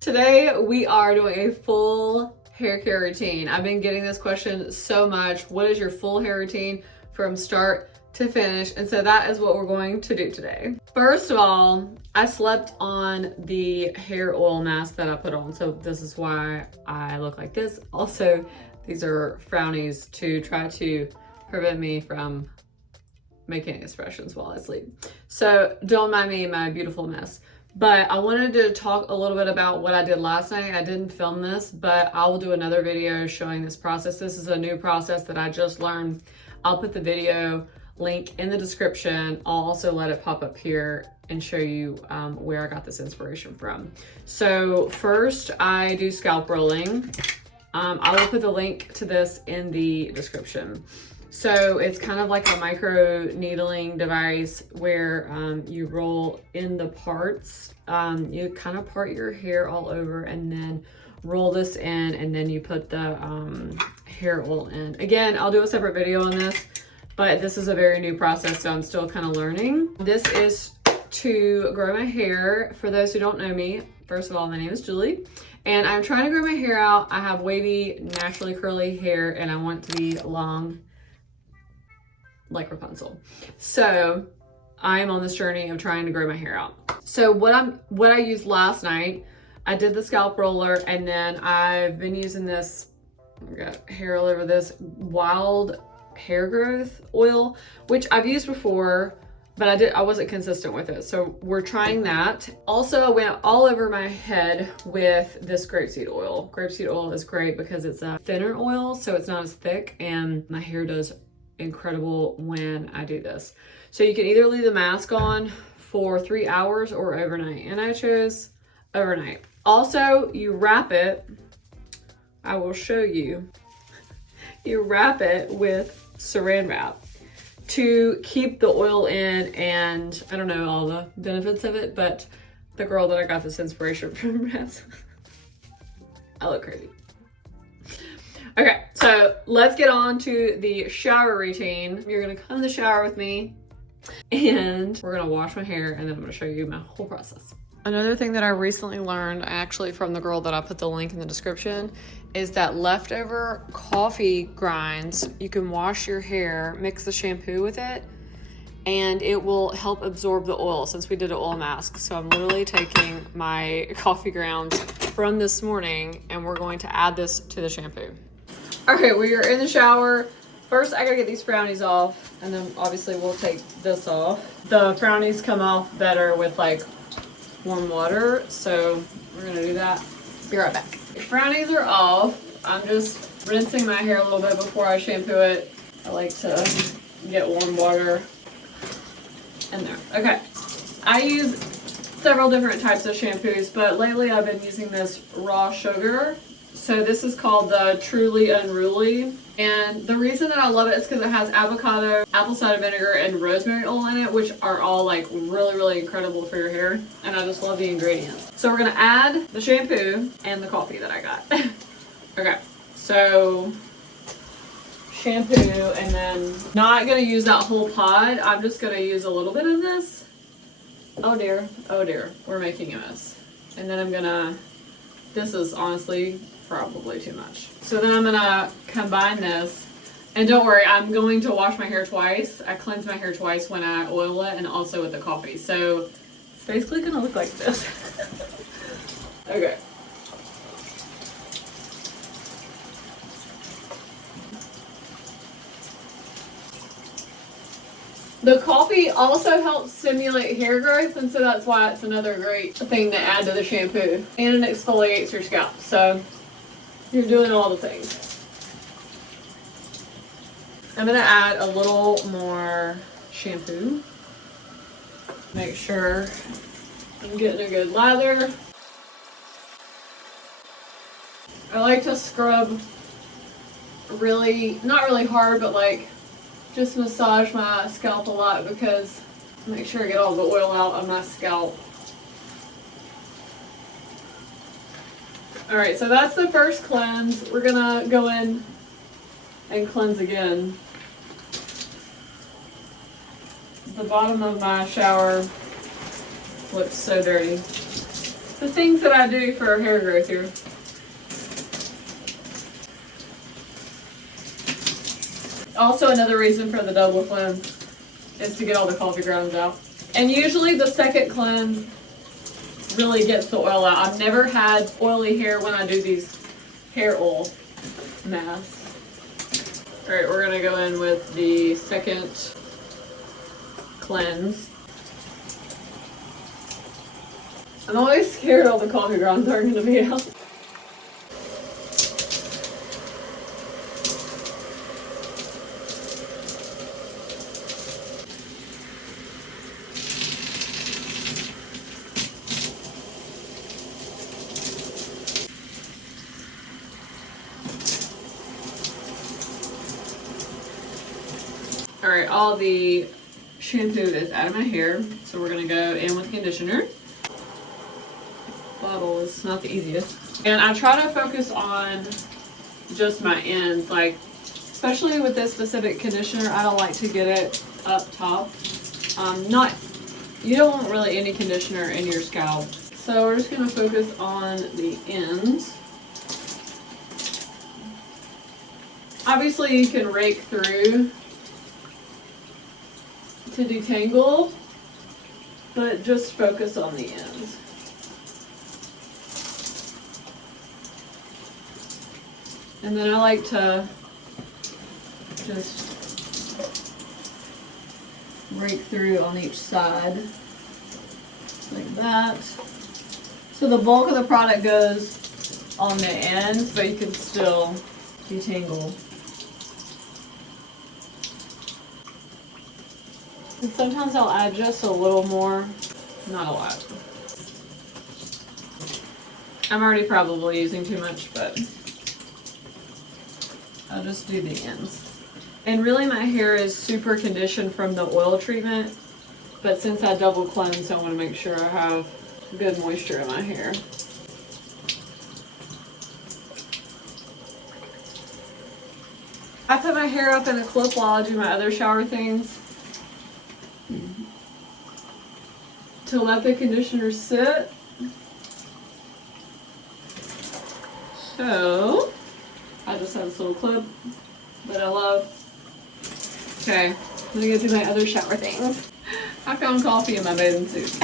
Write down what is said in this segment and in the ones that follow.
Today we are doing a full hair care routine. I've been getting this question so much. What is your full hair routine from start to finish? And so that is what we're going to do today. First of all, I slept on the hair oil mask that I put on. So this is why I look like this. Also, these are Frownies to try to prevent me from making expressions while I sleep. So don't mind me in my beautiful mess. But I wanted to talk a little bit about what I did last night. I didn't film this, but I will do another video showing this process. This is a new process that I just learned. I'll put the video link in the description. I'll also let it pop up here and show you where I got this inspiration from. So first I do scalp rolling. I will put the link to this in the description. So it's kind of like a micro needling device where you roll in the parts. You kind of part your hair all over and then roll this in, and then you put the hair oil in. Again, I'll do a separate video on this, but this is a very new process, so I'm still kind of learning. This is to grow my hair. For those who don't know me, first of all, my name is Julie, and I'm trying to grow my hair out. I have wavy, naturally curly hair, and I want to be long like Rapunzel. So I am on this journey of trying to grow my hair out. So what I used last night, I did the scalp roller, and then I've been using this, I got hair all over this, wild hair growth oil, which I've used before, but I wasn't consistent with it. So we're trying that. Also, I went all over my head with this grapeseed oil. Grapeseed oil is great because it's a thinner oil, so it's not as thick, and my hair does incredible when I do this. So you can either leave the mask on for 3 hours or overnight, and I chose overnight. Also, you wrap it, I will show you, you wrap it with saran wrap to keep the oil in, and I don't know all the benefits of it, but the girl that I got this inspiration from has, I look crazy. Okay, so let's get on to the shower routine. You're gonna come in the shower with me and we're gonna wash my hair, and then I'm gonna show you my whole process. Another thing that I recently learned, actually from the girl that I put the link in the description, is that leftover coffee grinds, you can wash your hair, mix the shampoo with it, and it will help absorb the oil since we did an oil mask. So I'm literally taking my coffee grounds from this morning and we're going to add this to the shampoo. Okay, we are in the shower. First, I gotta get these Frownies off, and then obviously we'll take this off. The Frownies come off better with like warm water, so we're gonna do that. Be right back. The Frownies are off. I'm just rinsing my hair a little bit before I shampoo it. I like to get warm water in there. Okay, I use several different types of shampoos, but lately I've been using this raw sugar. So this is called the Truly Unruly. And the reason that I love it is because it has avocado, apple cider vinegar, and rosemary oil in it, which are all like really, really incredible for your hair. And I just love the ingredients. So we're gonna add the shampoo and the coffee that I got. Okay, so shampoo, and then not gonna use that whole pod. I'm just gonna use a little bit of this. Oh dear, we're making a mess. And then I'm gonna, this is honestly probably too much. So then I'm gonna combine this, and don't worry, I'm going to wash my hair twice. I cleanse my hair twice when I oil it and also with the coffee. So it's basically gonna look like this. Okay. The coffee also helps stimulate hair growth, and so that's why it's another great thing to add to the shampoo. And it exfoliates your scalp, so you're doing all the things. I'm gonna add a little more shampoo. Make sure I'm getting a good lather. I like to scrub really, not really hard, but like just massage my scalp a lot, because make sure I get all the oil out of my scalp. All right, so that's the first cleanse. We're gonna go in and cleanse again. The bottom of my shower looks so dirty. the things that I do for hair growth here. Also, another reason for the double cleanse is to get all the coffee grounds out. And usually the second cleanse really gets the oil out. I've never had oily hair when I do these hair oil masks. All right, we're gonna go in with the second cleanse. I'm always scared all the coffee grounds aren't gonna be out. All right, all the shampoo is out of my hair, so we're gonna go in with conditioner. Bottle is not the easiest. And I try to focus on just my ends, like, especially with this specific conditioner, I don't like to get it up top. You don't want really any conditioner in your scalp. So we're just gonna focus on the ends. Obviously you can rake through to detangle, but just focus on the ends. And then I like to just rake through on each side like that. So the bulk of the product goes on the ends, but you can still detangle. And sometimes I'll add just a little more, not a lot. I'm already probably using too much, but I'll just do the ends. And really my hair is super conditioned from the oil treatment, but since I double cleanse, I want to make sure I have good moisture in my hair. I put my hair up in a clip while I do my other shower things to let the conditioner sit. So I just have this little clip that I love. Okay, let me go do my other shower things. I found coffee in my bathing suit.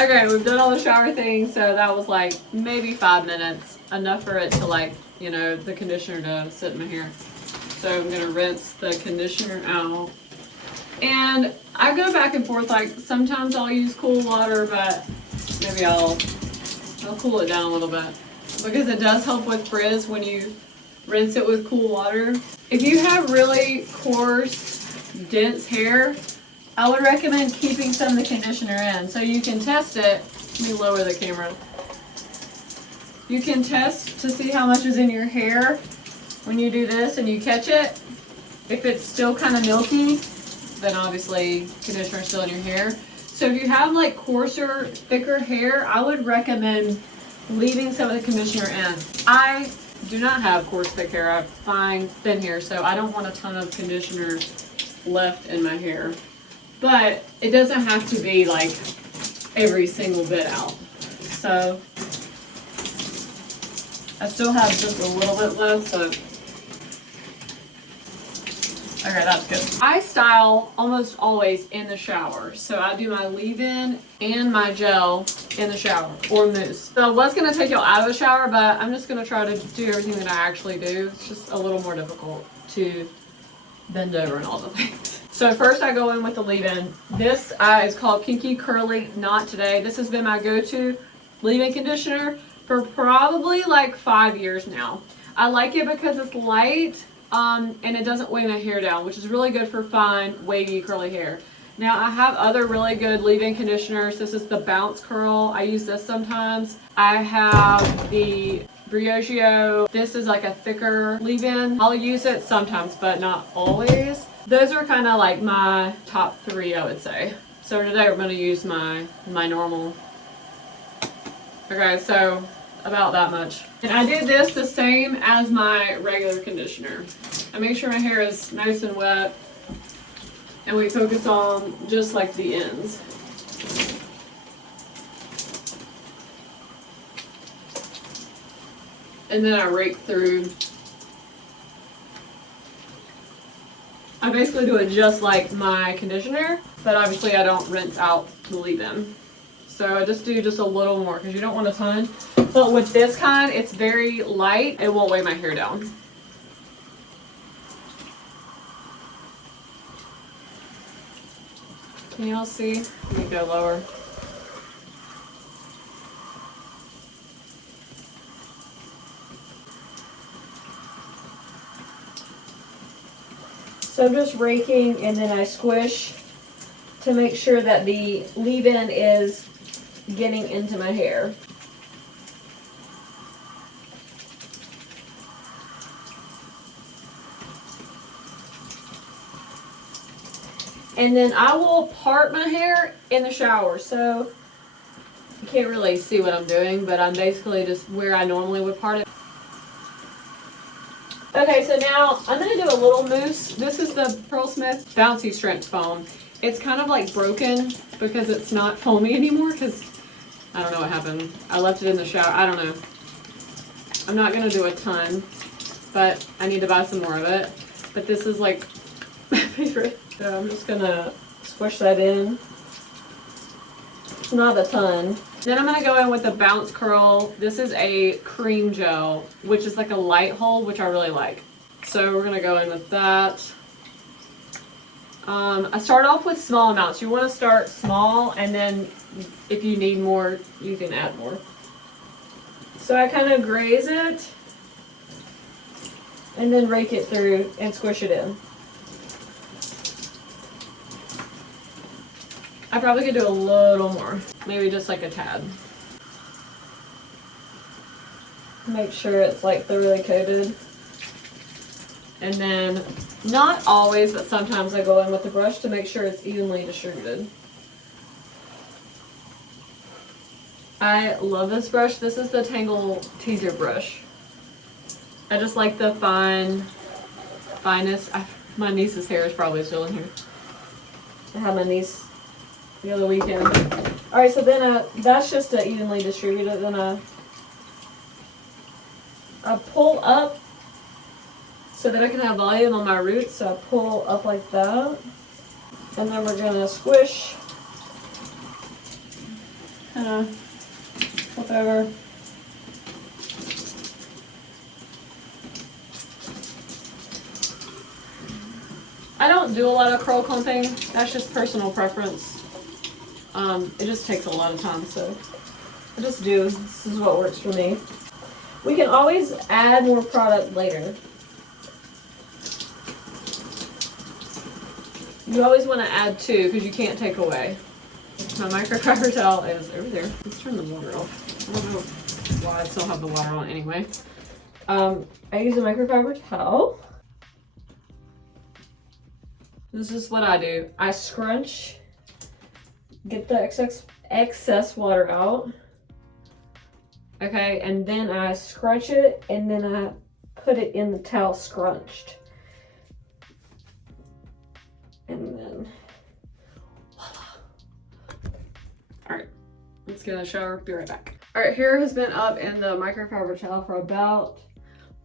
Okay, we've done all the shower things, so that was like maybe 5 minutes, enough for it to, like, you know, the conditioner to sit in my hair. So I'm gonna rinse the conditioner out. And I go back and forth, like sometimes I'll use cool water, but maybe I'll cool it down a little bit, because it does help with frizz when you rinse it with cool water. If you have really coarse, dense hair, I would recommend keeping some of the conditioner in. So you can test it. Let me lower the camera. You can test to see how much is in your hair when you do this and you catch it. If it's still kind of milky, then obviously conditioner is still in your hair. So if you have like coarser, thicker hair, I would recommend leaving some of the conditioner in. I do not have coarse, thick hair. I have fine, thin hair, so I don't want a ton of conditioner left in my hair. But it doesn't have to be like every single bit out. So I still have just a little bit left, so okay, that's good. I style almost always in the shower. So I do my leave-in and my gel in the shower, or mousse. So I was gonna take y'all out of the shower, but I'm just gonna try to do everything that I actually do. It's just a little more difficult to bend over and all the things. So first I go in with the leave-in. This is called Kinky Curly Not Today. This has been my go-to leave-in conditioner for probably like 5 years now. I like it because it's light, and it doesn't weigh my hair down, which is really good for fine, wavy, curly hair. Now I have other really good leave-in conditioners. This is the Bounce Curl. I use this sometimes. I have the Briogeo. This is like a thicker leave-in. I'll use it sometimes, but not always. Those are kind of like my top 3, I would say. So today we're going to use my normal. Okay, so about that much. And I did this the same as my regular conditioner. I make sure my hair is nice and wet, and we focus on just like the ends. and then I rake through. I basically do it just like my conditioner, but obviously I don't rinse out the leave-in. So I just do just a little more because you don't want a ton. But with this kind, it's very light. It won't weigh my hair down. Can you all see? Let me go lower. So I'm just raking and then I squish to make sure that the leave-in is getting into my hair. And then I will part my hair in the shower. So you can't really see what I'm doing, but I'm basically just where I normally would part it. Okay, so now I'm going to do a little mousse. This is the CurlSmith Bouncy Strength Foam. It's kind of like broken because it's not foamy anymore because I don't know what happened. I left it in the shower. I don't know. I'm not going to do a ton, but I need to buy some more of it. But this is like my favorite. So I'm just going to squish that in. It's not a ton. Then I'm going to go in with the Bounce Curl. This is a cream gel, which is like a light hold, which I really like. So we're going to go in with that. I start off with small amounts. You want to start small, and then if you need more, you can add more. So I kind of graze it, and then rake it through and squish it in. I probably could do a little more, maybe just like a tad. Make sure it's like thoroughly coated. And then, not always, but sometimes I go in with the brush to make sure it's evenly distributed. I love this brush. This is the Tangle Teaser brush. I just like the fineness. My niece's hair is probably still in here. I had my niece the other weekend. Alright, so then that's just to evenly distribute it. Then I pull up so that I can have volume on my roots. So I pull up like that. And then we're going to squish. Kind of flip over. I don't do a lot of curl clumping. That's just personal preference. It just takes a lot of time, so I just do. This is what works for me. We can always add more product later. You always want to add two because you can't take away. My microfiber towel is over there. Let's turn the water off. I don't know why I still have the water on anyway. I use a microfiber towel. This is what I do. I scrunch, get the excess water out. Okay, and then I scrunch it, and then I put it in the towel scrunched. And then, voila. Alright, let's get in the shower, be right back. Alright, hair has been up in the microfiber towel for about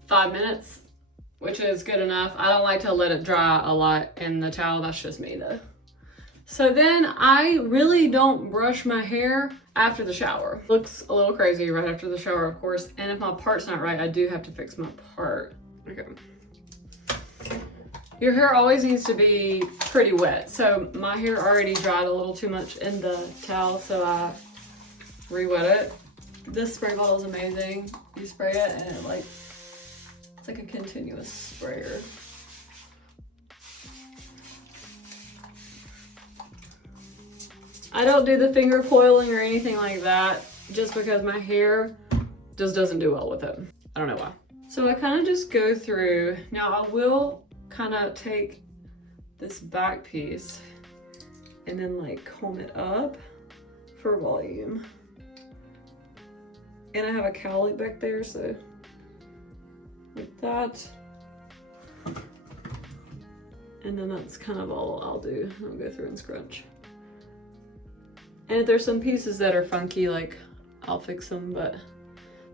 5 minutes, which is good enough. I don't like to let it dry a lot in the towel, that's just me though. So then I really don't brush my hair after the shower. Looks a little crazy right after the shower, of course, and if my part's not right, I do have to fix my part. Okay. Your hair always needs to be pretty wet. So my hair already dried a little too much in the towel, so I re-wet it. This spray bottle is amazing. You spray it and it it's like a continuous sprayer. I don't do the finger coiling or anything like that just because my hair just doesn't do well with it. I don't know why. So I kind of just go through. Now I will kind of take this back piece and then like comb it up for volume. And I have a cowlick back there, so like that. And then that's kind of all I'll do. I'll go through and scrunch. And if there's some pieces that are funky, like I'll fix them, but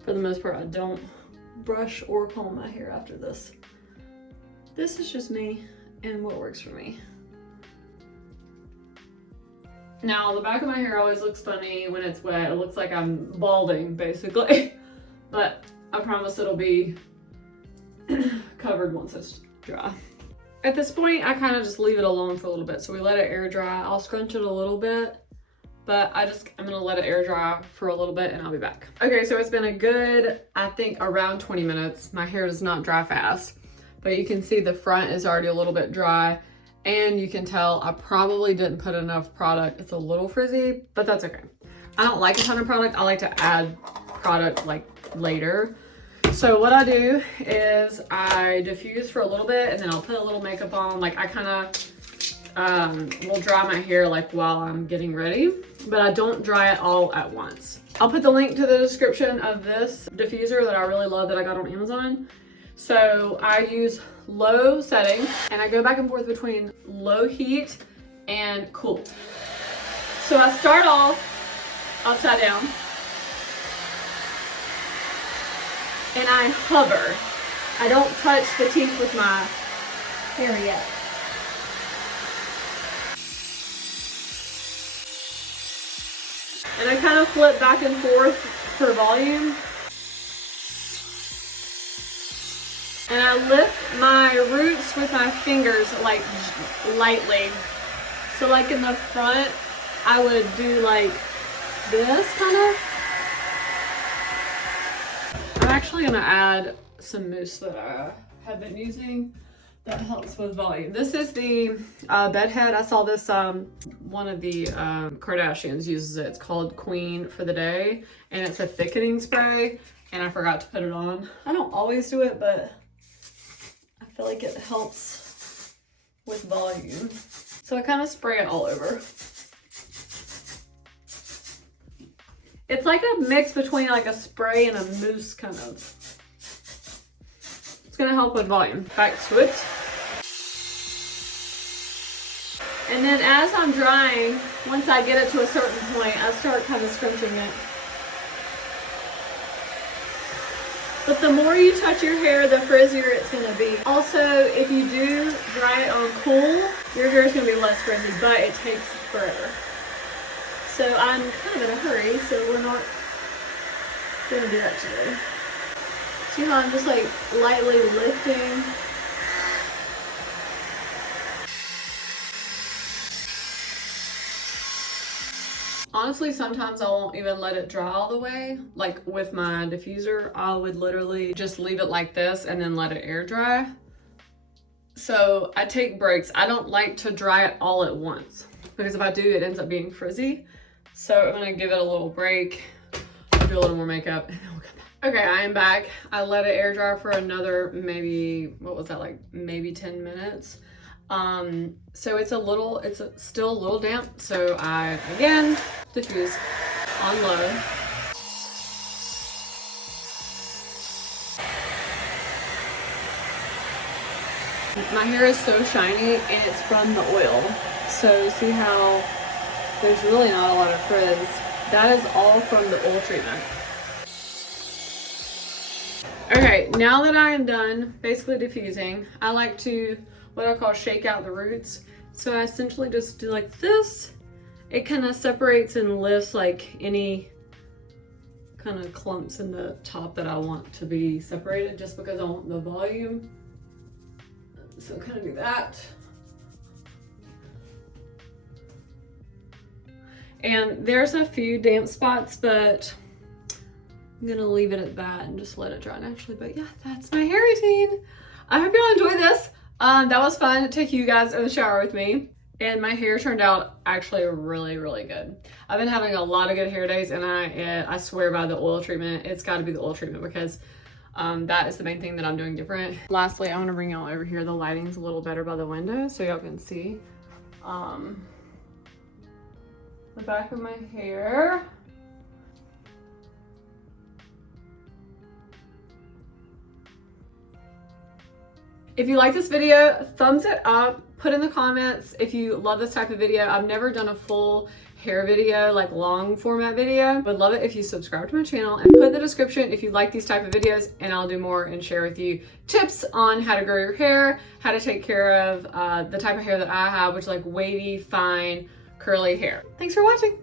for the most part I don't brush or comb my hair after this. This is just me and what works for me. Now, the back of my hair always looks funny when it's wet. It looks like I'm balding, basically. But I promise it'll be covered once it's dry. At this point, I kind of just leave it alone for a little bit. So we let it air dry. I'll scrunch it a little bit, but I'm gonna let it air dry for a little bit and I'll be back. Okay, so it's been a good, I think around 20 minutes. My hair does not dry fast, but you can see the front is already a little bit dry, and you can tell I probably didn't put enough product. It's a little frizzy, but that's okay. I don't like a ton of product. I like to add product like later. So what I do is I diffuse for a little bit and then I'll put a little makeup on. Like I kind of will dry my hair like while I'm getting ready, but I don't dry it all at once. I'll put the link to the description of this diffuser that I really love that I got on Amazon. So I use low setting and I go back and forth between low heat and cool. So I start off upside down and I hover. I don't touch the teeth with my hair yet. And I kind of flip back and forth for volume. And I lift my roots with my fingers like lightly. So like in the front, I would do like this kind of. I'm actually gonna add some mousse that I have been using that helps with volume. This is the bed head. I saw this, one of the Kardashians uses it. It's called Queen for the Day, and it's a thickening spray, and I forgot to put it on. I don't always do it, but I feel like it helps with volume. So I kind of spray it all over. It's like a mix between like a spray and a mousse kind of. It's gonna help with volume. Back to it. And then as I'm drying, once I get it to a certain point, I start kind of scrunching it. But the more you touch your hair, the frizzier it's gonna be. Also, if you do dry it on cool, your hair is gonna be less frizzy, but it takes forever. So I'm kind of in a hurry, so we're not gonna do that today. See how I'm just like lightly lifting? Honestly, sometimes I won't even let it dry all the way. Like with my diffuser, I would literally just leave it like this and then let it air dry. So I take breaks. I don't like to dry it all at once because if I do, it ends up being frizzy. So I'm gonna give it a little break, do a little more makeup, and then we'll come back. Okay, I am back. I let it air dry for another maybe, what was that, like maybe 10 minutes. So it's still a little damp. So I, again, diffuse on low. My hair is so shiny and it's from the oil. So see how there's really not a lot of frizz. That is all from the oil treatment. Okay, now that I am done basically diffusing, I like to, what I call shake out the roots. So I essentially just do like this. It kind of separates and lifts like any kind of clumps in the top that I want to be separated just because I want the volume. So kind of do that. And there's a few damp spots, but I'm gonna leave it at that and just let it dry naturally. But yeah, that's my hair routine. I hope y'all enjoyed this. That was fun to take you guys in the shower with me. And my hair turned out actually really, really good. I've been having a lot of good hair days, and I swear by the oil treatment. It's gotta be the oil treatment because that is the main thing that I'm doing different. Lastly, I wanna bring y'all over here. The lighting's a little better by the window so y'all can see the back of my hair. If you like this video, thumbs it up. Put in the comments if you love this type of video. I've never done a full hair video, like long format video. Would love it if you subscribe to my channel and put in the description if you like these type of videos, and I'll do more and share with you tips on how to grow your hair, how to take care of the type of hair that I have, which is like wavy, fine, curly hair. Thanks for watching.